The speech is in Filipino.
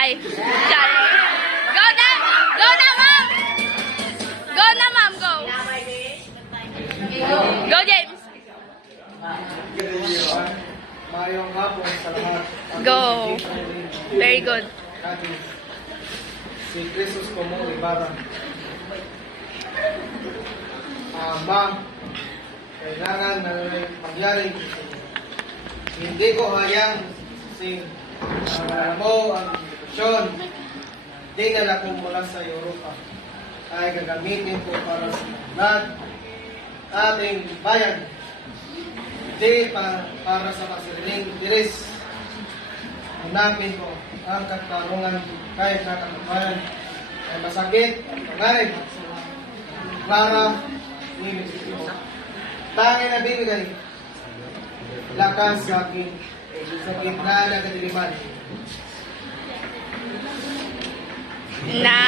Ay. Go na! Go na, ma'am! Go na, ma'am! Go! Go, James! Mayong hapon sa lahat. Go. Very good. Si Jesus Como Ibarra. Ma'am, kailangan na mangyari. Hindi ko hayang si mo ang misyon. Dinala ko mula sa Europa ay gagamitin ko para sa lahat ating bayan. Hindi para sa masiriling diris. Hanapin ko ang katarungan kahit na kabayan ay masakit ang pangarib para nilisip ko. Tangin na bibigay lakas sa akin sa gitna ng kadiliman. Na